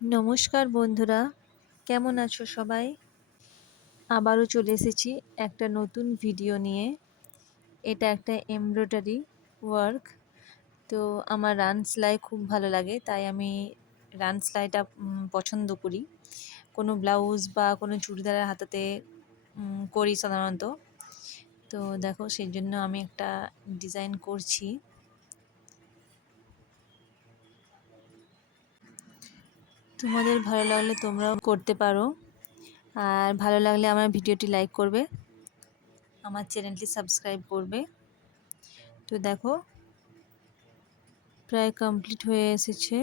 নমস্কার বন্ধুরা, কেমন আছো সবাই? আবারও চলে এসেছি একটা নতুন ভিডিও নিয়ে। এটা একটা এমব্রয়ডারি ওয়ার্ক। তো আমার রান সেলাই খুব ভালো লাগে, তাই আমি রান সেলাইটা পছন্দ করি। কোনো ব্লাউজ বা কোনো চুড়িদারের হাতাতে করি সাধারণত। তো দেখো, সেই জন্য আমি একটা ডিজাইন করছি। তোমাদের ভালো লাগলে তোমরাও করতে পারো, আর ভালো লাগলে আমার ভিডিওটি লাইক করবে, আমার চ্যানেলটি সাবস্ক্রাইব করবে। তো দেখো, প্রায় কমপ্লিট হয়ে এসেছে।